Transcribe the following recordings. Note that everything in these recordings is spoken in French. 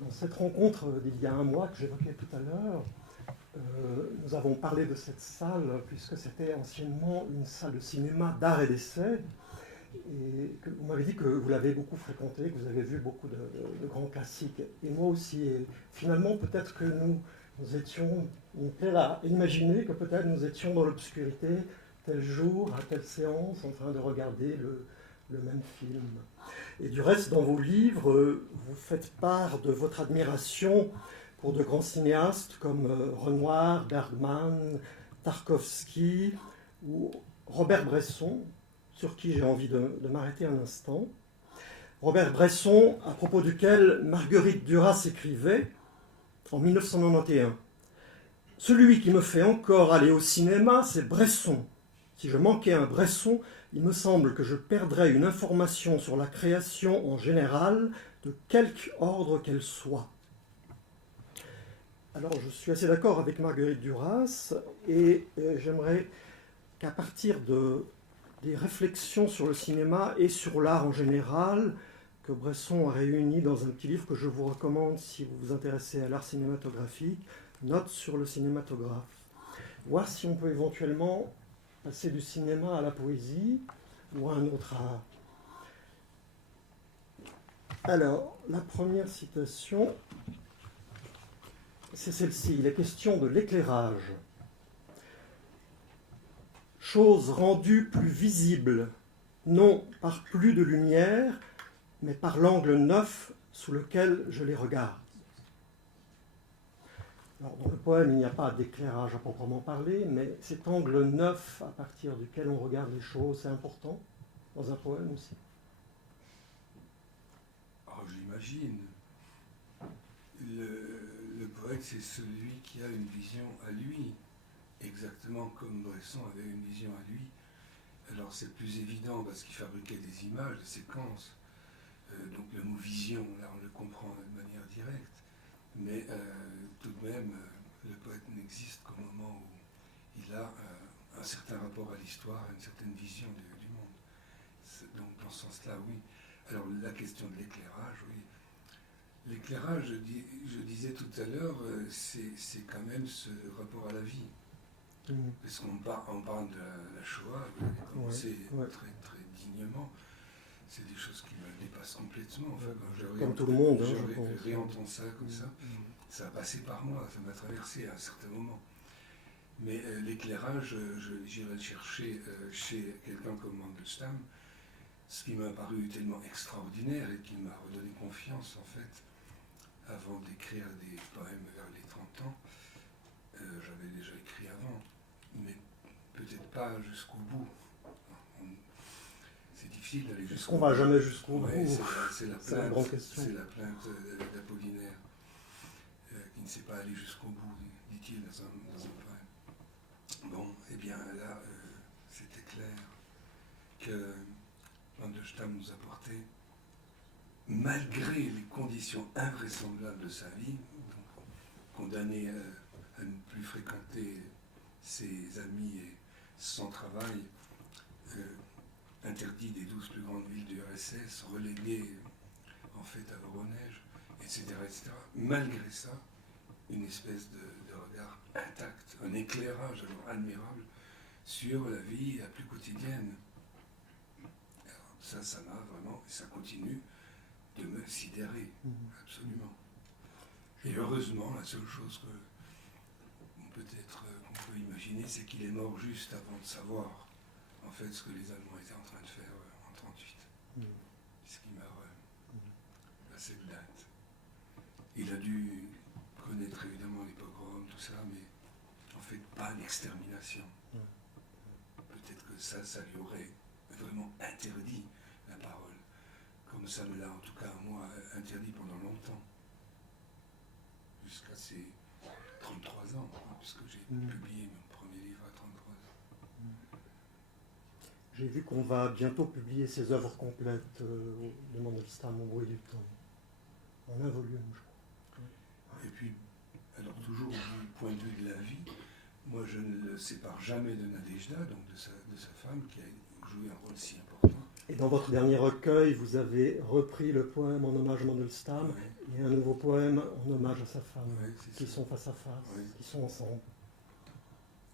Dans cette rencontre d'il y a un mois que j'évoquais tout à l'heure, nous avons parlé de cette salle puisque c'était anciennement une salle de cinéma d'art et d'essai. Et que vous m'avez dit que vous l'avez beaucoup fréquentée, que vous avez vu beaucoup de grands classiques. Et moi aussi. Et finalement, peut-être que nous étions, il me plaît à imaginer que peut-être nous étions dans l'obscurité, tel jour, à telle séance, en train de regarder le même film. Et du reste, dans vos livres, vous faites part de votre admiration pour de grands cinéastes comme Renoir, Bergman, Tarkovsky ou Robert Bresson, sur qui j'ai envie de m'arrêter un instant. Robert Bresson, à propos duquel Marguerite Duras écrivait en 1991 « Celui qui me fait encore aller au cinéma, c'est Bresson. Si je manquais un Bresson, il me semble que je perdrais une information sur la création en général, de quelque ordre qu'elle soit. » Alors, je suis assez d'accord avec Marguerite Duras et j'aimerais qu'à partir des réflexions sur le cinéma et sur l'art en général, que Bresson a réuni dans un petit livre que je vous recommande si vous vous intéressez à l'art cinématographique, Notes sur le cinématographe. Voir si on peut éventuellement passer du cinéma à la poésie ou à un autre art. Alors, la première citation, c'est celle-ci. Il est question de l'éclairage. Chose rendue plus visible, non par plus de lumière, mais par l'angle neuf sous lequel je les regarde. Alors, dans le poème, il n'y a pas d'éclairage à proprement parler, mais cet angle neuf à partir duquel on regarde les choses, c'est important dans un poème aussi. Oh, j'imagine. Le poète, c'est celui qui a une vision à lui, exactement comme Bresson avait une vision à lui. Alors c'est plus évident parce qu'il fabriquait des images, des séquences. Donc le mot vision, là on le comprend de manière directe. Mais tout de même, le poète n'existe qu'au moment où il a un certain rapport à l'histoire, une certaine vision du monde. Donc dans ce sens-là, oui. Alors la question de l'éclairage, oui. L'éclairage, je disais tout à l'heure, c'est quand même ce rapport à la vie. Parce qu'on parle de la Shoah, c'est très, très dignement. C'est des choses qui me dépassent complètement. Enfin, comme tout le monde. Je réentends ça comme ça. Ça a passé par moi, ça m'a traversé à un certain moment. Mais l'éclairage, j'irai le chercher chez quelqu'un comme Mandelstam, ce qui m'a paru tellement extraordinaire et qui m'a redonné confiance, en fait, avant d'écrire des poèmes vers les 30 ans. J'avais déjà écrit avant, mais peut-être pas jusqu'au bout. C'est difficile d'aller jusqu'au bout. Est-ce qu'on va jamais jusqu'au bout? C'est la grande question. C'est la plainte d'Apollinaire, qui ne sait pas aller jusqu'au bout, dit-il dans un poème. Bon, eh bien là, c'était clair que Mandelstam nous apportait, malgré les conditions invraisemblables de sa vie, donc, condamné à ne plus fréquenter ses amis et son travail, interdit des 12 plus grandes villes du RSS, relégué en fait à Voronezh, etc., etc. Malgré ça, une espèce de regard intact, un éclairage alors admirable sur la vie la plus quotidienne. Alors ça m'a vraiment, et ça continue de me sidérer, absolument. Et heureusement, la seule chose qu'on peut imaginer, c'est qu'il est mort juste avant de savoir en fait ce que les Allemands étaient en train de faire en 1938. Ce qui meurt à cette date. Il a dû connaître évidemment les pogroms, tout ça, mais en fait pas l'extermination. Peut-être que ça lui aurait vraiment interdit la parole, comme ça me l'a en tout cas moi interdit pendant longtemps, jusqu'à ces 33 ans, puisque j'ai publié mon premier livre à 33 ans. J'ai vu qu'on va bientôt publier ses œuvres complètes de Mandelstam au bruit du temps, en un volume, je crois. Et puis, alors toujours du point de vue de la vie, moi je ne le sépare jamais de Nadejda, donc de sa femme qui a joué un rôle si important. Et dans votre dernier recueil, vous avez repris le poème en hommage à Mandelstam Ouais. et un nouveau poème en hommage à sa femme, Ouais, c'est qui ça. sont face à face, Ouais. qui sont ensemble,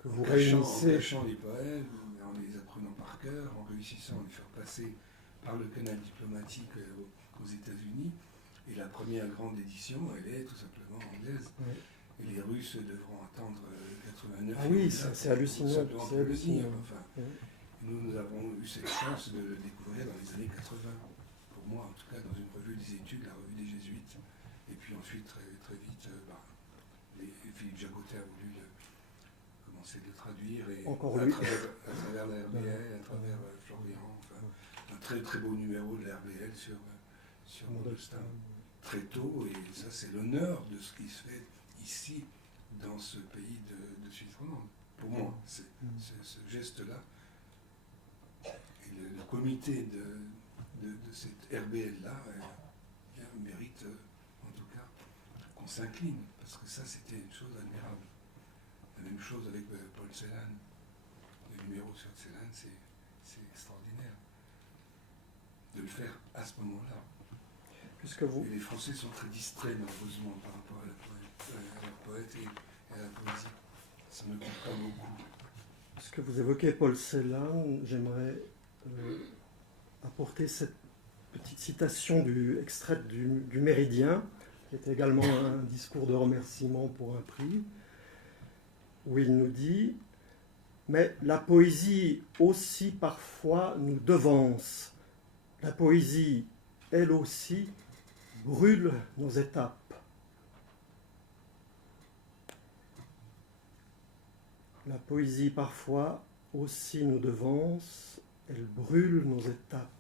que En vous cachant réunissez. les poèmes, en les apprenant par cœur, en réussissant à les faire passer par le canal diplomatique aux États-Unis. Et la première grande édition, elle est tout simplement anglaise. Ouais. Et les Russes devront attendre 89. Ah oui, c'est hallucinant. Simplement C'est pour le dire. hallucinant. Enfin, Ouais. nous avons eu cette chance de le découvrir dans les années 80. Pour moi, en tout cas, dans une revue des études, la revue des Jésuites. Et puis ensuite, très vite, Philippe Jacotet a voulu commencer de le traduire. Et Encore à lui. travers la RBL, à travers Florian. Enfin, un très très beau numéro de la RBL sur Mandelstam. Très tôt, et ça c'est l'honneur de ce qui se fait ici, dans ce pays de Suisse romande. Pour moi, ce geste-là, et le comité de cette RBL-là mérite, en tout cas, qu'on s'incline, parce que ça c'était une chose admirable. La même chose avec Paul Celan. Le numéro sur Celan, c'est extraordinaire de le faire à ce moment-là. Et les Français sont très distraits, malheureusement, par rapport à leur poète et à la poésie. Ça ne compte pas beaucoup. Puisque vous évoquez Paul Celan, j'aimerais apporter cette petite citation extraite du Méridien, qui est également un discours de remerciement pour un prix, où il nous dit « Mais la poésie aussi parfois nous devance. La poésie, elle aussi, brûle nos étapes. » La poésie parfois aussi nous devance, elle brûle nos étapes.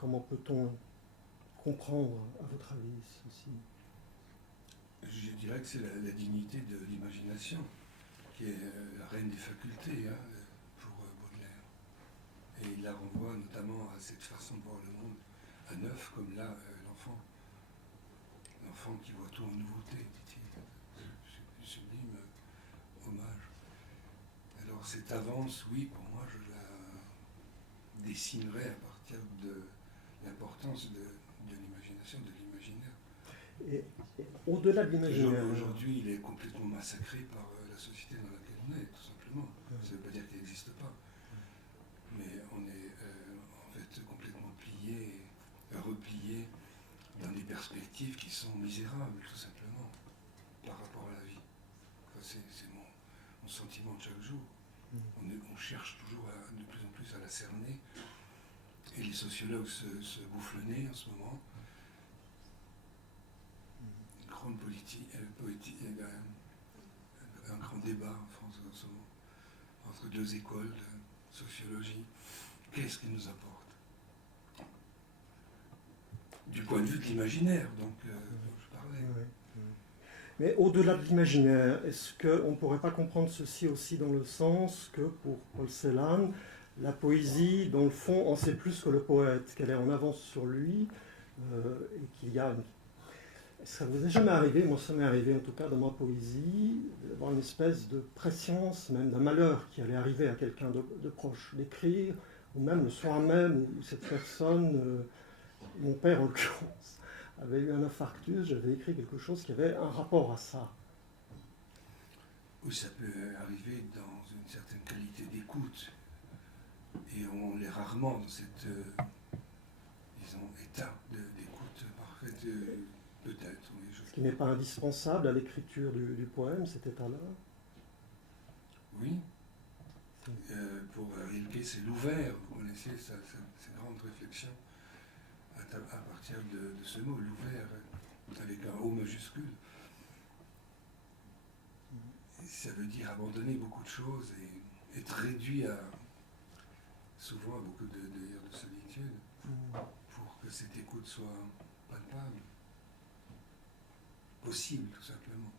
Comment peut-on comprendre, à votre avis, ceci ? Je dirais que c'est la dignité de l'imagination qui est la reine des facultés pour Baudelaire. Et il la renvoie notamment à cette façon de voir le monde à neuf, comme là, l'enfant. L'enfant qui voit tout en nouveauté, dit-il. Sublime hommage. Alors cette avance, oui, pour moi, je la dessinerai à partir de l'importance de l'imagination, de l'imaginaire. Et au-delà de l'imaginaire. Aujourd'hui, il est complètement massacré par la société dans laquelle on est, tout simplement. Ça ne veut pas dire qu'il n'existe pas. Mais on est en fait complètement plié, replié dans des perspectives qui sont misérables, tout simplement, par rapport à la vie. Enfin, c'est mon sentiment de chaque jour. On cherche toujours de plus en plus à la cerner. Et les sociologues se bouffent le nez en ce moment. Une grande politique, un grand débat en France en ce moment, entre deux écoles de sociologie. Qu'est-ce qu'il nous apporte ? Du point de vue de l'imaginaire, donc, dont je parlais. Mais au-delà de l'imaginaire, est-ce qu'on ne pourrait pas comprendre ceci aussi dans le sens que pour Paul Celan, la poésie, dans le fond, en sait plus que le poète, qu'elle est en avance sur lui, et qu'il y a une... Ça vous est jamais arrivé, moi ça m'est arrivé en tout cas dans ma poésie, d'avoir une espèce de prescience, même d'un malheur qui allait arriver à quelqu'un de proche, d'écrire, ou même le soir même où cette personne, mon père en l'occurrence, avait eu un infarctus, j'avais écrit quelque chose qui avait un rapport à ça. Oui, ça peut arriver dans une certaine qualité d'écoute. Et on l'est rarement dans cette, disons, état d'écoute parfaite, peut-être. Oui, Ce qui n'est pas indispensable à l'écriture du poème, cet état-là. Oui. Pour Rilke, c'est l'ouvert. Vous connaissez ces grandes réflexions à partir de ce mot, l'ouvert, avec un O majuscule. Et ça veut dire abandonner beaucoup de choses et être réduit souvent à beaucoup de solitude pour que cette écoute soit palpable, possible tout simplement.